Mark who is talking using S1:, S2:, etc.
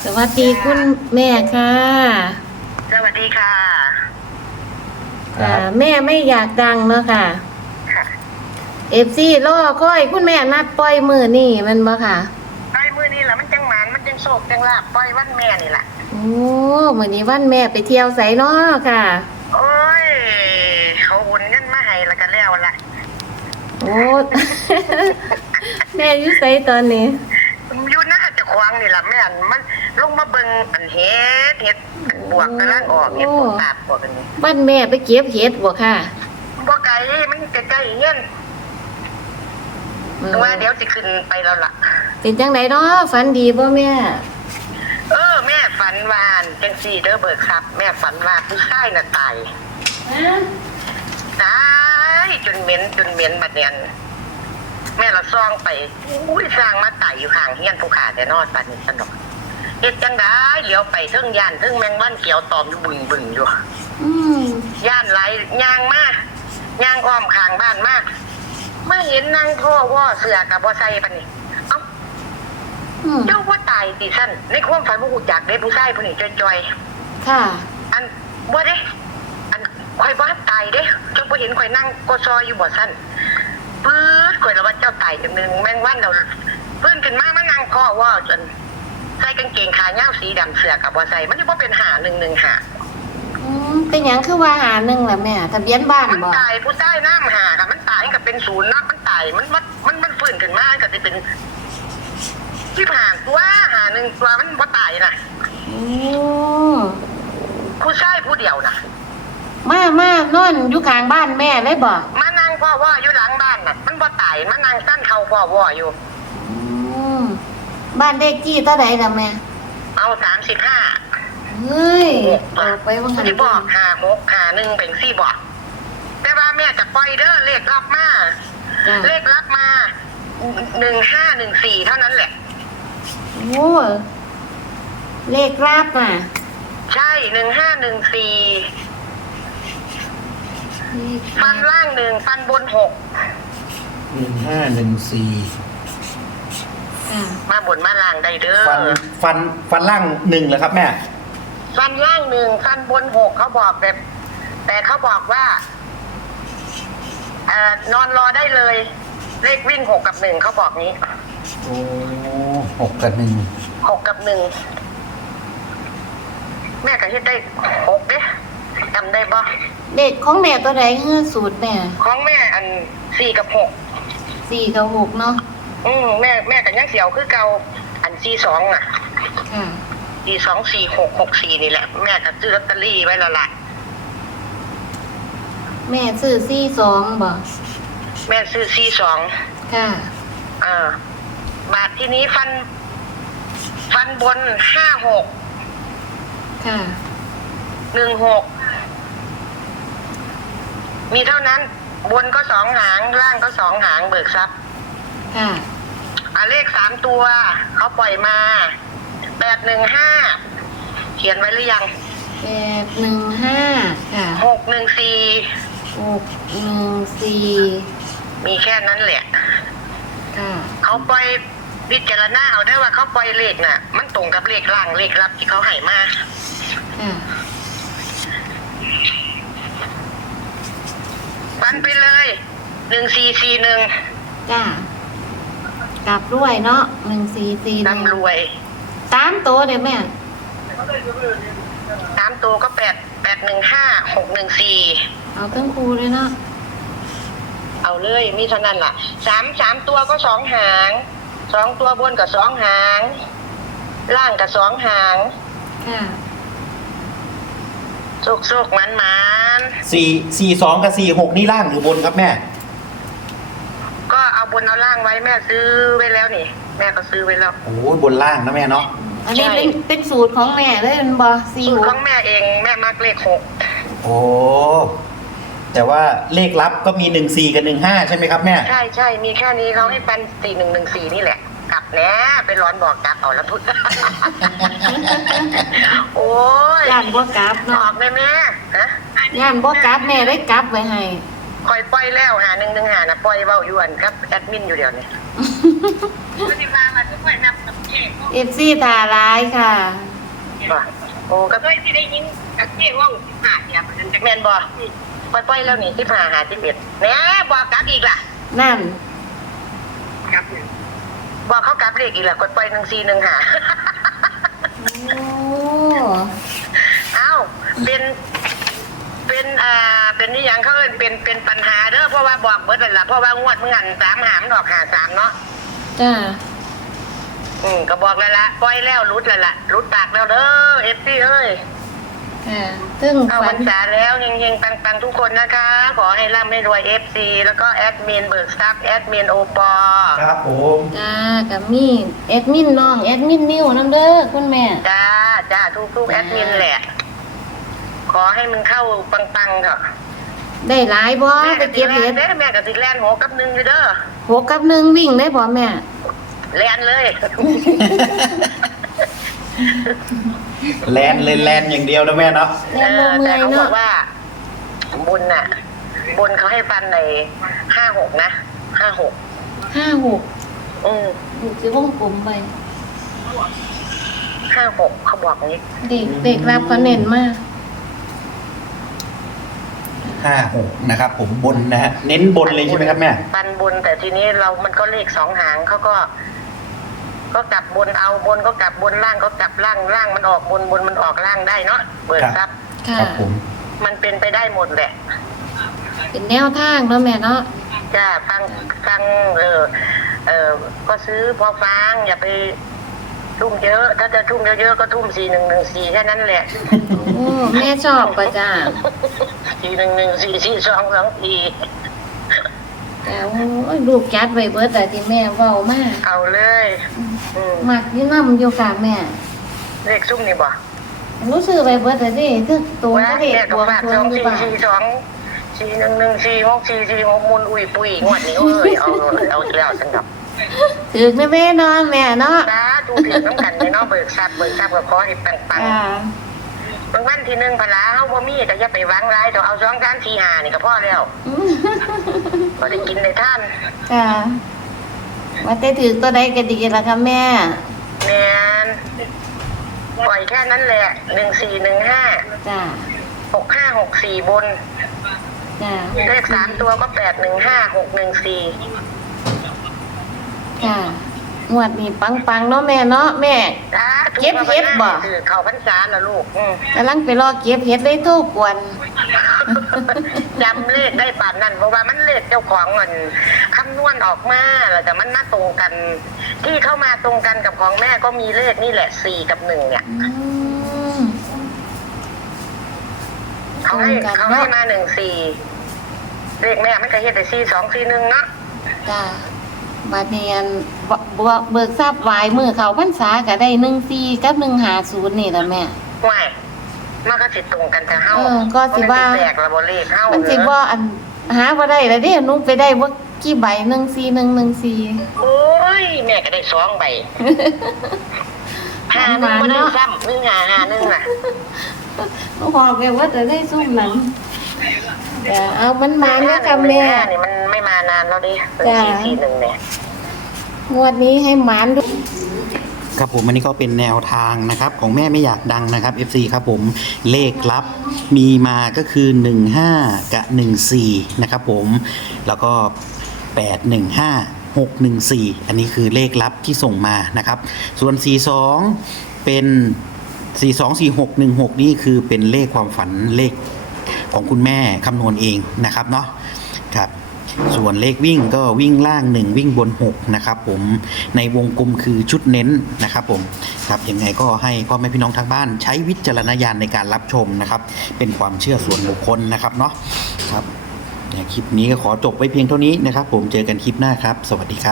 S1: สวัสดีคุณแม่ค่ะ
S2: สวัสดีค่ะ
S1: แม่ไม่อยากดังเนาะค่ะ
S2: ค่ะ
S1: FC ล่อค่อยคุณแม่นัดปล่อยมือนี่มันบ่ค่ะ
S2: ปล่อยมือนี่แหละมันจังหมานมันจังโศกจังลาบปล่อยวันแม่นี่แหละ
S1: โอ้มื้อนี้วันแม่ไปเที่ยวไสเนาะค่ะ
S2: โอ้ยเขาหุ่นเงินมาให้แล้วก็แล้วละ
S1: โอ้ แม่อยู่ไสตอนนี้
S2: อยู่หน้าเจะควงนี่แหละแม่นมันลงมาเบิ่งอันเฮ็ดบวกกำลังออกเฮ็ดบวกตาบวกอันนี้
S1: บ้านแม่ไปเก็บเห็ดบ่ค่ะ
S2: บ่ไกลมันใกล้ๆเงี้ยว่าเดี๋ยวสิขึ้นไปแล้วล่ะ
S1: เป็นจังไดเนาะฝันดีบ่แม่
S2: แม่ฝันวานจังซี่เด้อเบิกครับ แม่ฝันว่าผู้ชายน่ะตายตายจนเหม็นบัดเนี้ยแม่เราซ่องไปอุ้ยสร้างมาตายอยู่ห่างเฮียนผู้ขาแต่นอดบัดนี้สนุกเฮ็ดจังได้เดี๋ยวไปเทิงย่านเทิงแมงวันเขียวตอมอยู่บึงอยู่ย่านไหลย่างมากย่างอ้อมข้างบ้านมากมาเห็นนางท่อว่าเสือกับบ่ใส่ปานนี้เอ้าเจ้าว่าตายติซั่นในความฝันบ่ฮู้จักเด้ผู้ชายผู้นี้จอย
S1: ๆค่ะ
S2: อันบ่เด้อันข่อยบ่ตายเด้เจ้าบ่เห็นข่อยนั่งกซออยู่บ่ซั่นปื๊ดข่อยละว่าเจ้าตายจังนึงแมงวันเราเพิ่นขึ้นมานั่งท่อว่าจนใส่กางเกงขายาวสีดำเสื้อกับบ่ใส่มันสิบ่เป็น
S1: เป็นหยังคือว่าหาหนึ่งล่ะแม่ทะเบียนบ้านบ่
S2: มันตายผู้ชายน้ำหาค่ะมันตายก็เป็นศูนย์นะมันตายมันฟื้นขึ้นมาก็สิเป็นที่ผ่านตัวหาหนึ่งตัวมันบ่ตายน่ะ
S1: โอ้
S2: ผู้ชายผู้เดียวน่ะ
S1: มานอนอยู่ข้างบ้านแม่เลยบ่
S2: มานั่งพ่อว่าอยู่หลังบ้านน่ะมันบ่ตายมานั่งสั้นเขาพ่อว่าอยู่
S1: บ้านเลขที่เท่าใดล่ะแม่
S2: เอา35
S1: เฮ้ยออกไปว่างั้น
S2: สิบอก56 51เป็น4บอกแต่ว่าแม่จะปล่อยเด้อเลขรับมาเลขรับมา1514เท่านั้นแหละ
S1: โอ้เลขรับอ่ะ
S2: ใช่1514ฟันล่าง1ฟันบน6
S3: 1514
S2: มาบนมาล่างได้เด้อ
S3: ฟันล่าง1เหรอครับแม่
S2: ฟันล่าง1ฟันบน6เขาบอกแบบแต่เขาบอกว่านอนรอได้เลยเลขวิ่ง6กับ1เขาบอกนี้
S3: โอ้6กับ1
S2: แม่ก็เฮ็ดได้6เด้จำได้บ่
S1: เด็กของแม่ตัวใดเฮือสูตรแม่
S2: ของแม่อัน4กับ6
S1: 4กับ6เนาะ
S2: แม่ก็ยังเสียวคือเก่าอัน42อ่ะ
S1: ค่ะ
S2: 424664นี่แหละแม่ก็ซื้อลอตเตอรี่ไว้แล้วล่ะ
S1: แม่ซื้อ42บ่
S2: แม่ซื้อ42
S1: ค่ะ
S2: บาทที่นี้ฟันบน56
S1: ค่ะ
S2: 16มีเท่านั้นบนก็2หางล่างก็2หางเบิกทรัพย์
S1: ค่ะ
S2: เลข3ตัวเขาปล่อยมา815เขียนไว้หรือยัง
S1: 815ค่ะ
S2: 614มีแค่นั้นแหละ
S1: ค่ะ
S2: เขาปล่อยพิจารณาเอาได้ว่าเขาปล่อยเลขน่ะมันตรงกับเลขล่างเลขรับที่เขาให้มาฟันไปเลย1441
S1: จ้ากลับรวยเนาะ1441
S2: นำรวย
S1: 3ตัวเด้แม่
S2: 3ตัวก็815 614
S1: เอาทั้งคู่เลยเนาะ
S2: เอาเลยมีเท่านั้นล่ะ3ตัวก็2หาง2ตัวบนกับ2หางล่างกับ2หาง
S1: ค่ะ
S2: สุกๆมัน
S3: 42กับ46นี่ล่างหรือบนครับแม่
S2: ก็เอาบนเอาล่างไว้แม่ซื้อไว้แล้วนี่แม่ก็ซื้อไว้แล้ว
S3: โอ้บนล่างนะแม่เนาะ
S1: อันนี้เป็นสูตรของแม่เลยมันบ่
S2: สูตรของแม่เองแม่มักเลข6
S3: โอ้แต่ว่าเลขลับก็มี14กับ15ใช่ไหมครับแม่
S2: ใช่มีแค่นี้เขาให้ปัน4114นี่แหละกลับแน่ไปร้อนบอกกลับเอาแล้วพุทธโอ้ย
S1: ย่านบ่กลับเนาะ
S2: ออกแม่ฮะ
S1: ย่านบ่กลับแม่ได้กลับไว้ให้
S2: คอยปล่อยแล้วหา115นะปล่อยเว้าอยู่อันครับแอดมินอยู่เดี๋ยวนี้ปฏิบัติมาทุกคนนับ
S1: เอฟซีตาร้ายค่ะ
S2: บ่โอ้ก็เคยที่ได้ยินกับเจ๊ว่า15เนี่ยมันจะแม่นบ่ปล่อยๆแล้วนี่15 51เนี่ยบอกกลับอีกล่ะ
S1: นั่น
S2: ครับบอกเขากลับเลขอีกล่ะกดปล่อย1415
S1: โอ้
S2: เอ้าเป็นเป็นนี่ยังเขาเอิ้นเป็นปัญหาเด้อเพราะว่าบอกเบิดนั่นล่ะเพราะว่างวดมึงหัน3หามดอก53เนาะ
S1: จ้า
S2: ก็บอกแล้วล่ะปล่อยแล้วรุดแล้วล่ะรุดปากแล้วเด้อ FC เอ้ย
S1: ค่ะซึ่ง
S2: เข้าพ
S1: ฝั
S2: ร
S1: น
S2: รษาแล้วเฮงๆปังๆทุกคนนะคะ ขอให้ร่ำให้รวย FC แล้วก็แอดมินเบิกทรัพย์แอดมินโอปอ
S3: ครับผม
S1: จ้ากับมีแอดมินน้องแอดมินนิวน้ำเด้อคุณแม่
S2: จ้าทุกแอดมินแหละ ขอให้มันเข้าปังๆเถอะ
S1: ได้หลายบ่
S2: แม่
S1: ไป
S2: กับสิ
S1: เก็บ
S2: แล
S1: เห็
S2: น
S1: ด
S2: เด้อแม่กับสิแลนหัวกับหนึ่งเลยเด้อ
S1: 6 กับ 1วิ่งได้บ่แม่
S2: แลนเลย
S3: แลนเลยแลนอย่างเดียวนะแม่เนาะ
S1: แม่บ่เมื่
S2: แต่
S1: อย
S2: เขาบอ
S1: เนาะ
S2: กว่าบุญน่ะบุญเขาให้ฟันใน56นะ56
S1: 56ถูกสิวงกลมไป
S2: 56เขาบอกงี้
S1: เด็กรับเขาเน้นมาก
S3: 56นะครับผมบนนะฮะเน้นบนเลยใช่ไหมครับแม่
S2: ฟันบุญแต่ทีนี้มันก็เลข2 หางเขาก็กลับบนเอาบนก็กลับบนล่างก็กลับล่างมันออกบนมันออกล่างได้เนาะเบิกทรัพย์
S1: ค่ะ
S3: ครับผม
S2: มันเป็นไปได้หมดแหละ
S1: เป็นแนวทางเนาะแม่เนาะ
S2: จ้าฟังก็ซื้อพอฟังอย่าไปทุ่มเยอะ ถ้าจะทุ่มเยอะๆก็ทุ่ม4114แค่นั้นแหละ
S1: โอ้แม่ชอบป่ะจ้า
S2: 41144224
S1: แต่โอ้ยลูกจัดไว้เบิดแต่ที่แม่เว้ามา
S2: เอาเลย
S1: มักอยู่นำอยู่ค่ะแม่
S2: เลขซุ่มนี่บ่
S1: รู้สึกไปเบิดแต่ที่คือตัวก็เด็ก
S2: แม่
S1: บ
S2: ก็
S1: วง
S2: ฝาก
S1: สรวงอยู่บ้าน
S2: 24424464446มุนอุ้ยปุ้ยงวดนี้เอ้ยเอาอีกแล้วฉันกับ
S1: ถึกนะแม่เนาะแม่เนาะ
S2: สาธุถึงน้ำกันในเนาะเบิกทรัพย์ก็ขอให้ปัง
S1: อ่า
S2: ๆบางวันที่1พลาเฮาบ่มีก็อย่าไปวางหลายเดี๋ยวเอา2 3 4 5นี่ก็พอแล้วบ่ได้กินได้ท่าน
S1: ค่ะว่าแต่ถึกตัวใดก็ดีละค่ะแม่
S2: แม่นปล่อยแค่นั้นแหละ1415
S1: จ้า
S2: 6564บน
S1: จ้า
S2: เลข3ตัวก็815614
S1: ค่ะงวดนี้ปังๆเนาะแม่เนาะแม่ เก็บเห็ดบ่
S2: คือเข้าพรรษาแล้วลูก
S1: กำลังไปรอเก็บเห็ดเลยทุกวัน
S2: จำเลขได้ป่านนั้นเพราะว่ามันเลขเจ้าของเงินคำนวณออกมาแล้วแต่มันมาตรงกัน ที่เข้ามาตรงกันกับของแม่ก็มีเลขนี่แหละ4กับ1เนี่ย
S1: อืม
S2: เขาให้
S1: ตรงกัน
S2: เขา
S1: เนอะ
S2: ให้มา14เลขแม่มันก็เฮ็ดได้4241เนาะ
S1: จ้าบาดเนียนเบิกทราบวายมือเขาพรรษาก็ได้14กับ150นี่ล่ะแม่
S2: ไม่มันก็สิตรงกันแต่เฮา
S1: ก็สิว่า
S2: มันแตกละบ่เลขเฮา
S1: มันสิบ่อันหาบ่ได้แล้วเด้หนูไปได้บ่กี่ใบ14114
S2: โอ้ยแม่ก็ได้2ใบ5นึงบ่ได้ซ้ำ1 5 5 1น่ะ
S1: เขาบอกแกว่าจะได้ซุ่มนั้นแต่เอามันมานะกับแม่
S2: นี่มันไม่มานานแล้วดิเป็น
S1: จ้ะ
S2: 441เนี่ย
S1: งวดนี้ให้หมานดู
S3: ครับผมอันนี้ก็เป็นแนวทางนะครับของแม่ไม่อยากดังนะครับ FC ครับผมเลขลับมีมาก็คือ15กับ14นะครับผมแล้วก็815 614อันนี้คือเลขลับที่ส่งมานะครับส่วน42เป็น424616นี่คือเป็นเลขความฝันเลขของคุณแม่คำนวณเองนะครับเนาะครับส่วนเลขวิ่งก็วิ่งล่าง1วิ่งบน6นะครับผมในวงกลมคือชุดเน้นนะครับผมครับยังไงก็ให้พ่อแม่พี่น้องทางบ้านใช้วิจารณญาณในการรับชมนะครับเป็นความเชื่อส่วนบุคคลนะครับเนาะครับคลิปนี้ก็ขอจบไว้เพียงเท่านี้นะครับผมเจอกันคลิปหน้าครับสวัสดีครับ